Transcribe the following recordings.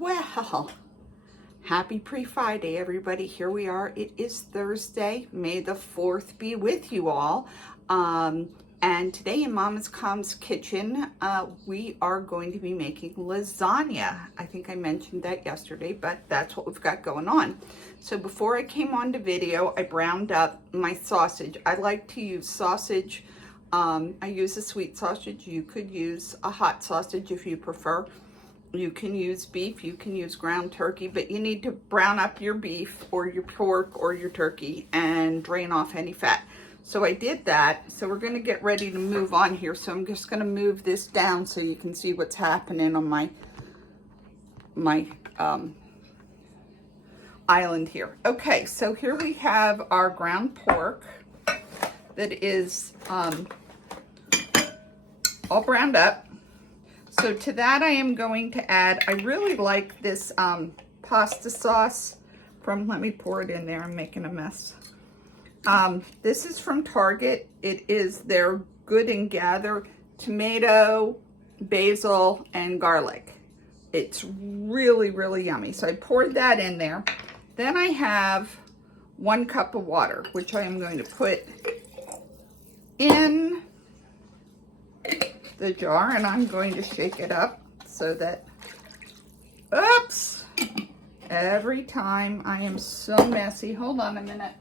Well, happy pre-Friday, everybody. Here we are. It is Thursday. May the 4th be with you all. And today in Mama Kahn's kitchen, we are going to be making lasagna. I think I mentioned that yesterday, but that's what we've got going on. So before I came on to video, I browned up my sausage. I like to use sausage. I use a sweet sausage. You could use a hot sausage if you prefer. You can use beef, you can use ground turkey, but you need to brown up your beef or your pork or your turkey and drain off any fat. So I did that. So we're going to get ready to move on here. So I'm just going to move this down so you can see what's happening on my island here. Okay, so here we have our ground pork that is all browned up. So to that I am going to add, I really like this pasta sauce from, let me pour it in there, I'm making a mess. This is from Target. It is their Good and Gather tomato, basil, and garlic. It's really, really yummy. So I poured that in there. Then I have 1 cup of water, which I am going to put in the jar, and I'm going to shake it up so that, oops, every time I am so messy. Hold on a minute.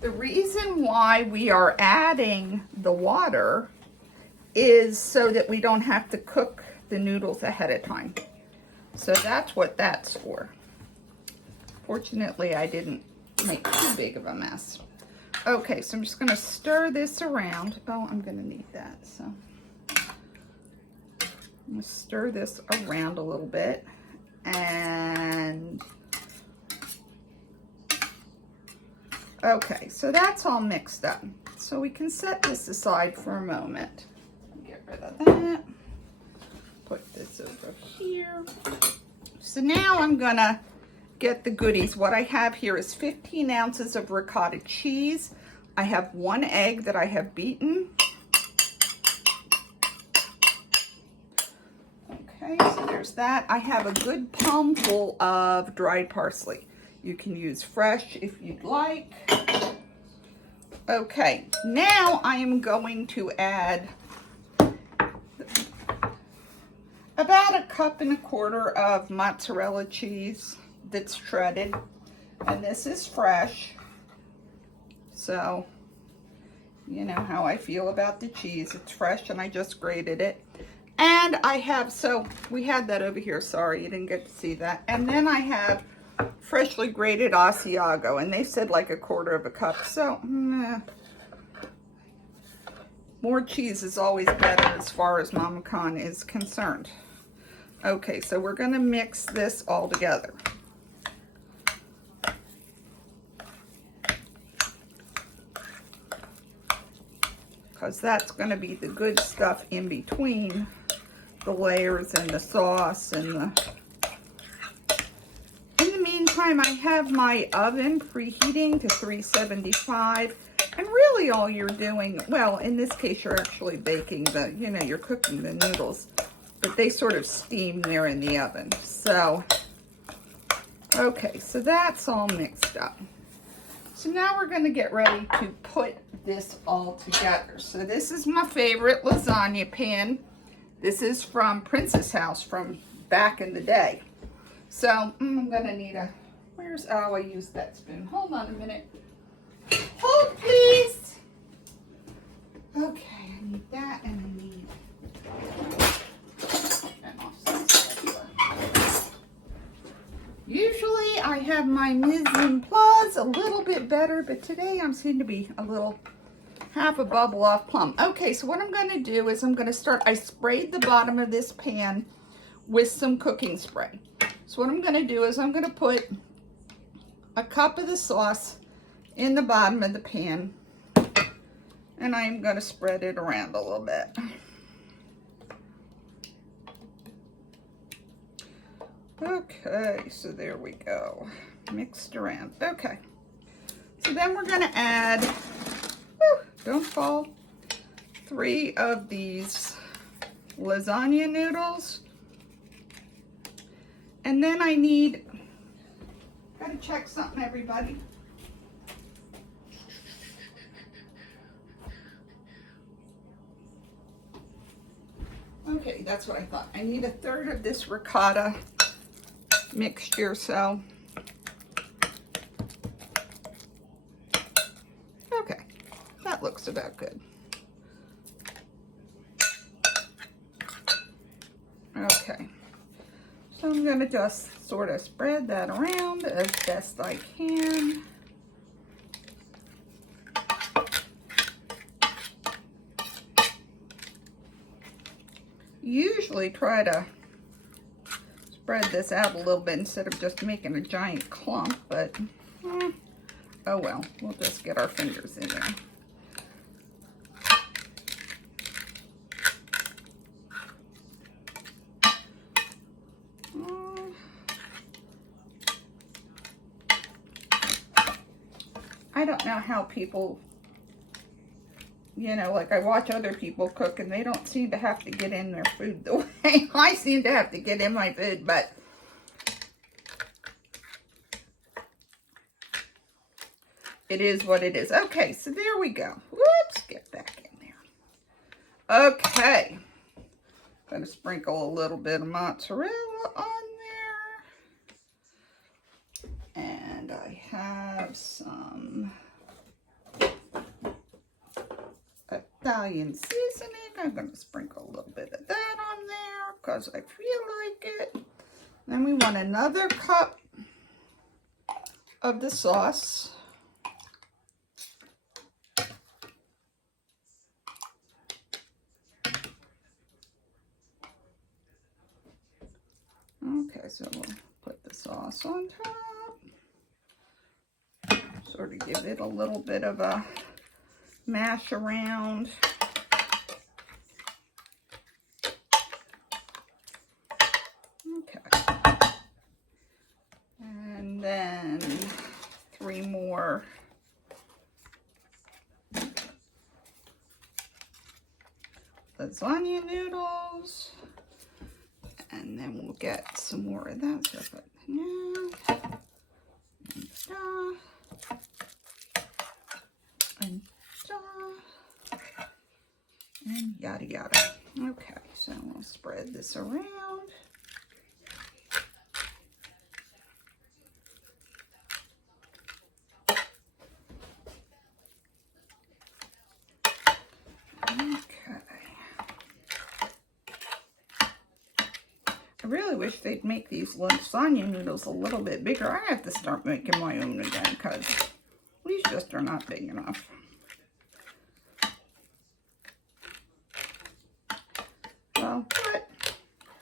The reason why we are adding the water is so that we don't have to cook the noodles ahead of time. So that's what that's for. Fortunately, I didn't make too big of a mess. Okay, so I'm just going to stir this around. Oh, I'm going to need that. So I'm going to stir this around a little bit. And okay, so that's all mixed up. So we can set this aside for a moment. Get rid of that. Put this over here. So now I'm going to get the goodies. What I have here is 15 ounces of ricotta cheese. I have 1 egg that I have beaten. Okay, so there's that. I have a good palmful of dried parsley. You can use fresh if you'd like. Okay, now I am going to add about 1.25 cups of mozzarella cheese that's shredded, and this is fresh, so you know how I feel about the cheese. It's fresh and I just grated it. And I have, so we had that over here, sorry you didn't get to see that. And then I have freshly grated Asiago, and they said like 1/4 cup, so more cheese is always better as far as Mama Kahn is concerned. Okay, so we're going to mix this all together. Because that's going to be the good stuff in between the layers and the sauce and the... In the meantime, I have my oven preheating to 375, and really all you're doing, well, in this case you're actually baking the, you know, you're cooking the noodles, but they sort of steam there in the oven. So, okay, so that's all mixed up. So now we're going to get ready to put this all together. So this is my favorite lasagna pan. This is from Princess House from back in the day. So I'm going to need a, where's, oh, I used that spoon. Hold on a minute. Hold, please. Okay, I need that, and I need, usually I have my mise en place a little bit better, but today I'm seem to be a little half a bubble off plumb. Okay, so what I'm going to do is I'm going to start, I sprayed the bottom of this pan with some cooking spray. So what I'm going to do is I'm going to put 1 cup of the sauce in the bottom of the pan, and I'm going to spread it around a little bit. Okay, so there we go. Mixed around. Okay. So then we're going to add, don't fall, 3 of these lasagna noodles. And then I need, gotta check something, everybody. Okay, that's what I thought. I need 1/3 of this ricotta mixture, so. Okay, that looks about good. Okay, so I'm gonna just sort of spread that around as best I can. Usually try to spread this out a little bit instead of just making a giant clump, but oh well, we'll just get our fingers in there. I don't know how people, you know, like I watch other people cook and they don't seem to have to get in their food the way I seem to have to get in my food, but it is what it is. Okay, so there we go. Whoops, get back in there. Okay, gonna sprinkle a little bit of mozzarella on there. And I have some Italian seasoning. I'm going to sprinkle a little bit of that on there because I feel like it. Then we want another cup of the sauce. Okay, so we'll put the sauce on top. Sort of give it a little bit of a mash around. Okay. And then 3 more lasagna noodles. And then we'll get some more of that. So put and yada yada. Okay, so we'll spread this around. I really wish they'd make these lasagna noodles a little bit bigger. I have to start making my own again because these just are not big enough. Well, but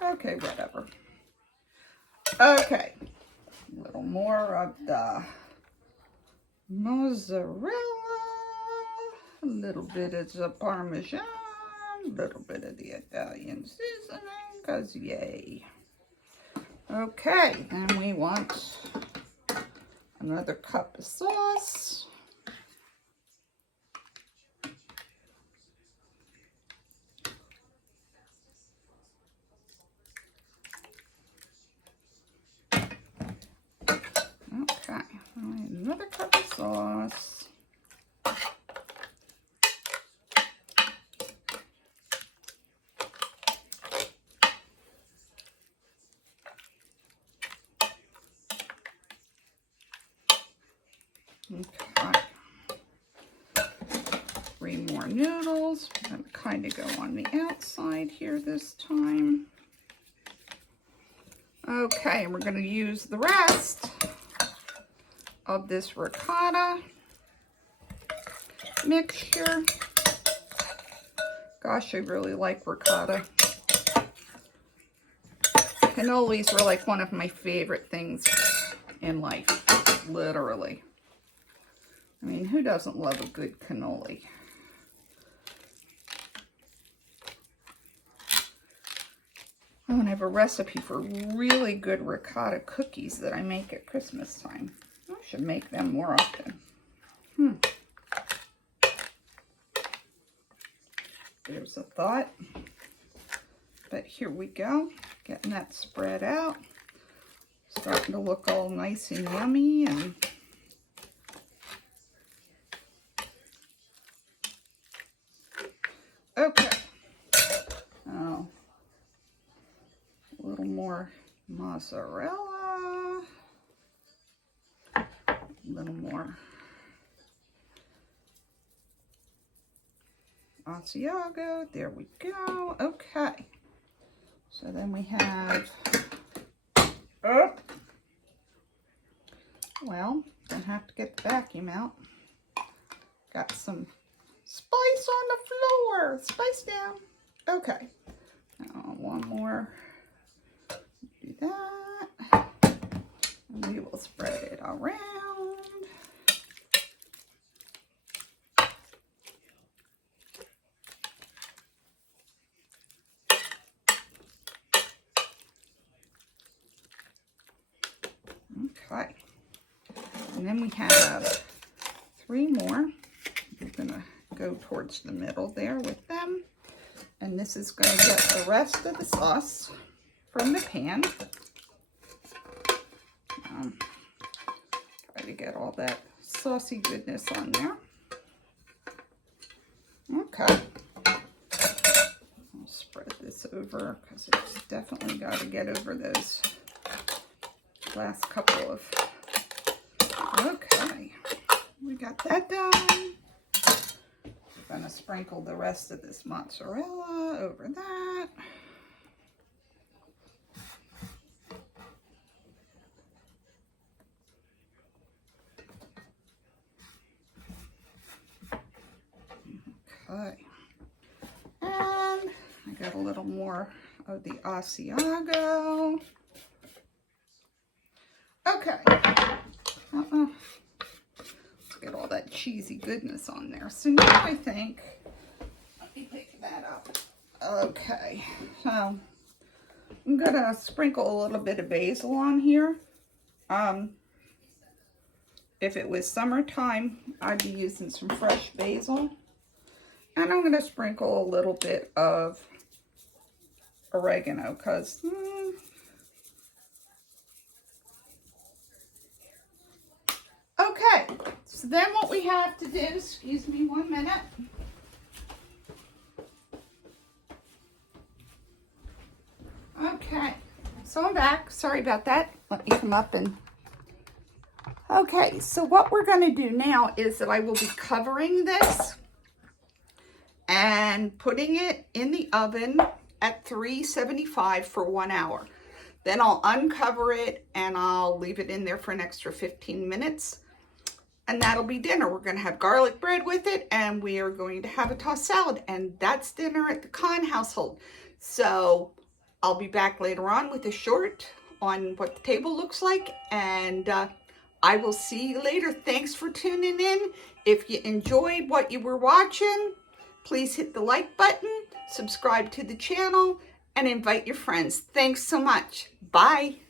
okay, whatever. Okay, a little more of the mozzarella, a little bit of the Parmesan, a little bit of the Italian seasoning, because yay. Okay, then we want another cup of sauce. Okay, another cup of sauce. Okay, 3 more noodles. I'm going to kind of go on the outside here this time. Okay, and we're going to use the rest of this ricotta mixture. Gosh, I really like ricotta. Cannolis are like one of my favorite things in life, literally. I mean, who doesn't love a good cannoli? Oh, and I have a recipe for really good ricotta cookies that I make at Christmas time. I should make them more often. There's a thought. But here we go. Getting that spread out. Starting to look all nice and yummy. And okay. Oh, a little more mozzarella. A little more Asiago. There we go. Okay. So then we have, well, gonna have to get the vacuum out. Got some spice on the floor. Spice down. Okay. Now one more. Do that. And we will spread it around. Okay. And then we have 3 more. We're gonna go towards the middle there with them. And this is going to get the rest of the sauce from the pan. Try to get all that saucy goodness on there. Okay. I'll spread this over because it's definitely got to get over those last couple of... Okay. We got that done. I'm going to sprinkle the rest of this mozzarella over that. Okay. And I got a little more of the Asiago. Okay. Get all that cheesy goodness on there. So now I think, let me pick that up. Okay, so I'm gonna sprinkle a little bit of basil on here. If it was summertime, I'd be using some fresh basil. And I'm gonna sprinkle a little bit of oregano because okay, so then what we have to do, excuse me 1 minute. Okay, so I'm back. Sorry about that. Let me come up and... Okay, so what we're going to do now is that I will be covering this and putting it in the oven at 375 for 1 hour. Then I'll uncover it and I'll leave it in there for an extra 15 minutes. And that'll be dinner. We're going to have garlic bread with it, and we are going to have a tossed salad, and that's dinner at the Kahn household. So I'll be back later on with a short on what the table looks like, and I will see you later. Thanks for tuning in. If you enjoyed what you were watching, please hit the like button, subscribe to the channel, and invite your friends. Thanks so much. Bye.